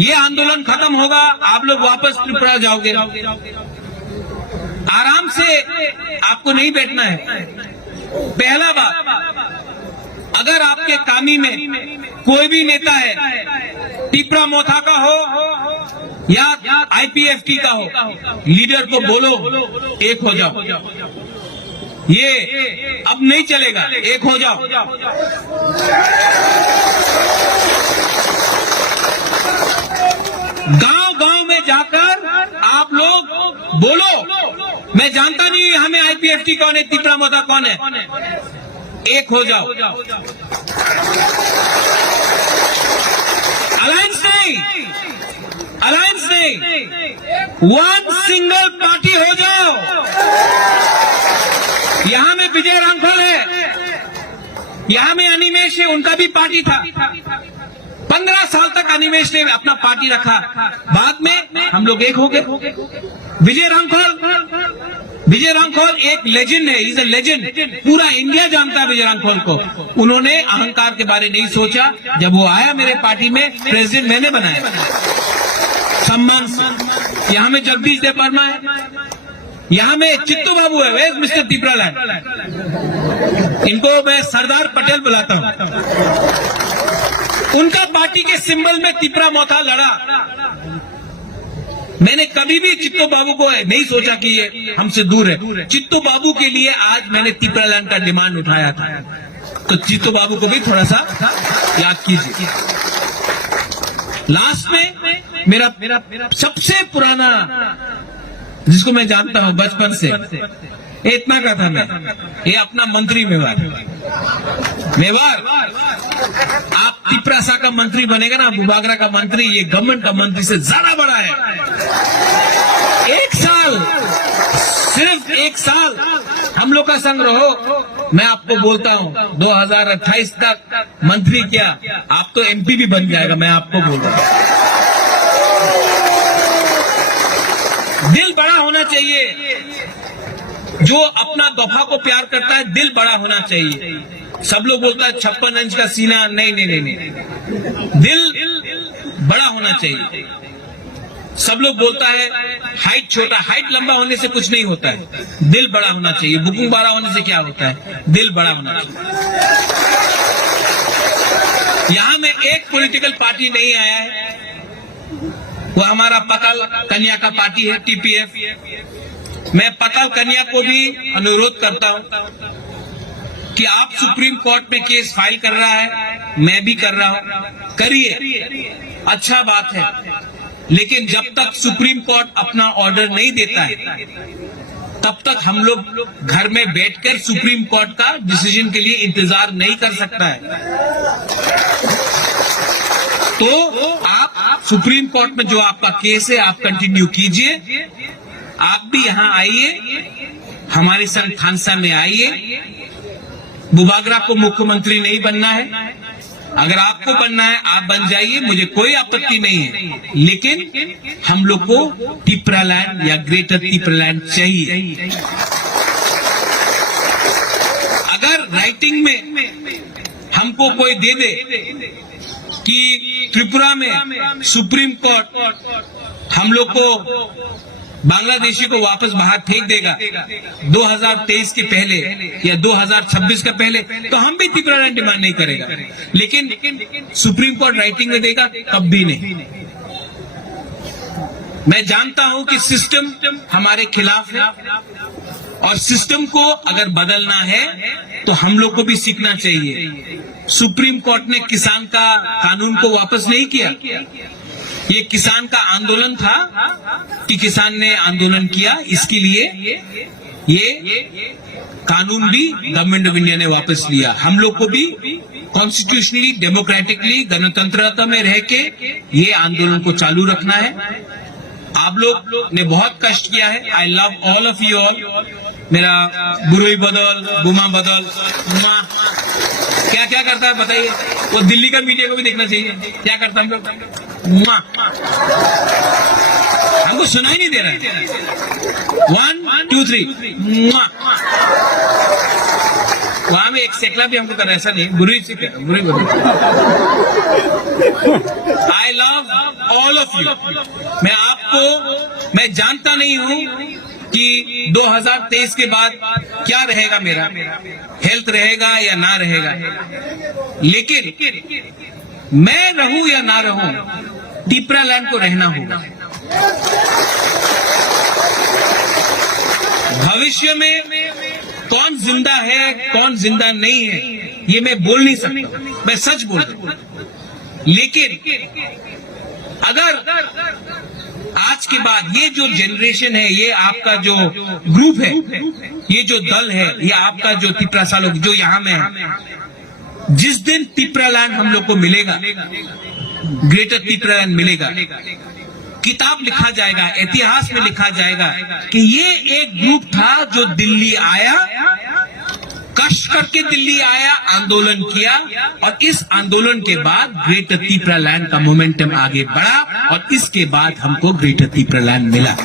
ये आंदोलन खत्म होगा, आप लोग वापस त्रिपुरा जाओगे। आराम से आपको नहीं बैठना है। पहला बात, अगर आपके कामी में कोई भी नेता है, टिपरा मोथा का हो या आईपीएफटी का हो, लीडर को बोलो एक हो जाओ। ये अब नहीं चलेगा, एक हो जाओ। गांव-गांव में जाकर आप लोग बोलो, मैं जानता नहीं हमें आईपीएफटी कौन है, टिपरा मोथा कौन है, एक हो जाओ। अलायंस नहीं, वन सिंगल पार्टी हो जाओ। यहां में विजय रामफल है, यहां में अनिमेश है, उनका भी पार्टी था। 15 साल तक अनिमेश ने अपना पार्टी रखा, बाद में हम लोग एक हो गए। विजय रामफल एक लेजेंड है, इज ए लेजेंड। पूरा इंडिया जानता है विजय रामफल को। उन्होंने अहंकार के बारे नहीं सोचा। जब वो आया मेरे पार्टी में, प्रेसिडेंट मैंने बनाया सम्मान से। यहाँ में जगदीश देवर्मा है, यहाँ में चित्तू बाबू है, वे मिस्टर टिपरालैंड, इनको मैं सरदार पटेल बुलाता हूँ। उनका पार्टी के सिंबल में टिपरा मोथा लड़ा। मैंने कभी भी चित्तू बाबू को नहीं सोचा कि ये हमसे दूर है। चित्तू बाबू के लिए आज मैंने टिपरालैंड का डिमांड उठाया था, तो चित्तू बाबू को भी थोड़ा सा याद कीजिए। लास्ट में मेरा सबसे पुराना, जिसको मैं जानता हूं बचपन से, इतना का था मैं, ये अपना मंत्री मेवार। आप टिपरासा का मंत्री बनेगा ना, बुबागरा का मंत्री, ये गवर्नमेंट का मंत्री से ज्यादा बड़ा है। एक साल, सिर्फ एक साल हम लोग का संग रहो। मैं आपको बोलता हूं 2028 तक मंत्री क्या, आप तो एमपी भी बन जाएगा, मैं आपको बोल रहा हूं। दिल बड़ा होना चाहिए। जो अपना दफा को प्यार करता है, दिल बड़ा होना चाहिए। सब लोग बोलता है 56 इंच का सीना, नहीं, दिल बड़ा होना चाहिए। सब लोग बोलता है हाइट छोटा, हाइट लंबा होने से कुछ नहीं होता है, दिल बड़ा होना चाहिए। बुकिंग बड़ा होने से क्या होता है, दिल बड़ा होना चाहिए। यहां में एक पॉलिटिकल पार्टी नहीं आया है, वो हमारा पकल कन्या का पार्टी है, टीपीएफ। मैं पकल कन्या को भी अनुरोध करता हूं कि आप सुप्रीम कोर्ट में केस फाइल कर रहा है, मैं भी कर रहा हूं, करिए, अच्छा बात है। लेकिन जब तक सुप्रीम कोर्ट अपना ऑर्डर नहीं देता है, तब तक हम लोग घर में बैठकर सुप्रीम कोर्ट का डिसीजन के लिए इंतजार नहीं कर सकता है। तो आप सुप्रीम कोर्ट में जो आपका केस है, आप कंटिन्यू कीजिए। आप भी यहां आइए, हमारे संग थानसा में आइए। बुबागरा को मुख्यमंत्री नहीं बनना है, अगर आपको बनना है आप बन जाइए, मुझे कोई आपत्ति नहीं है। लेकिन हम लोग को टिपरालैंड या ग्रेटर टिपरालैंड चाहिए। अगर राइटिंग में हमको कोई दे दे कि त्रिपुरा में सुप्रीम कोर्ट हम लोग को, बांग्लादेशी को वापस बाहर फेंक देगा 2023 के पहले या 2026 के पहले, तो हम भी टिपरालैंड डिमांड नहीं करेगा। लेकिन सुप्रीम कोर्ट राइटिंग में देगा, तब भी नहीं। मैं जानता हूं कि सिस्टम हमारे खिलाफ है, और सिस्टम को अगर बदलना है तो हम लोग को भी सीखना चाहिए। सुप्रीम कोर्ट ने किसान का कानून को वापस नहीं किया, ये किसान का आंदोलन था कि किसान ने आंदोलन किया, इसके लिए ये कानून भी गवर्नमेंट ऑफ इंडिया ने वापस लिया। हम लोग को भी कॉन्स्टिट्यूशनली, डेमोक्रेटिकली, गणतंत्रता में रह के ये आंदोलन को चालू रखना है। आप लोग ने बहुत कष्ट किया है। I love all of you all. मेरा गुरुई बदल, गुमा बदल, गुमा क्या क्या करता है बताइए। वो दिल्ली का मीडिया को भी देखना चाहिए, क्या करता है हमको सुनाई नहीं दे रहा है। 1 2 3 वहां में एक सेकला भी हमको कर ऐसा नहीं, बुरी से कर बुरी बुरी। I love all of you. मैं जानता नहीं हूं कि 2023 के बाद क्या रहेगा, मेरा हेल्थ रहेगा या ना रहेगा, लेकिन मैं रहूं या ना रहूं, टिपरालैंड को रहना होगा। भविष्य में कौन जिंदा है कौन जिंदा नहीं है ये मैं बोल नहीं सकता, मैं सच बोल रहा हूं। लेकिन अगर आज के बाद ये जो जनरेशन है, ये आपका जो ग्रुप है, ये जो दल है, ये आपका जो तिपरासा लोग जो यहां में है, जिस दिन तिपरालैंड हम लोग को मिलेगा, ग्रेटर तिपरालैंड मिलेगा, किताब लिखा जाएगा, इतिहास में लिखा जाएगा कि ये एक ग्रुप था जो दिल्ली आया, कष्ट करके दिल्ली आया, आंदोलन किया, और इस आंदोलन के बाद ग्रेटर तिपरालैंड का मोमेंटम आगे बढ़ा और इसके बाद हमको ग्रेटर तिपरालैंड मिला।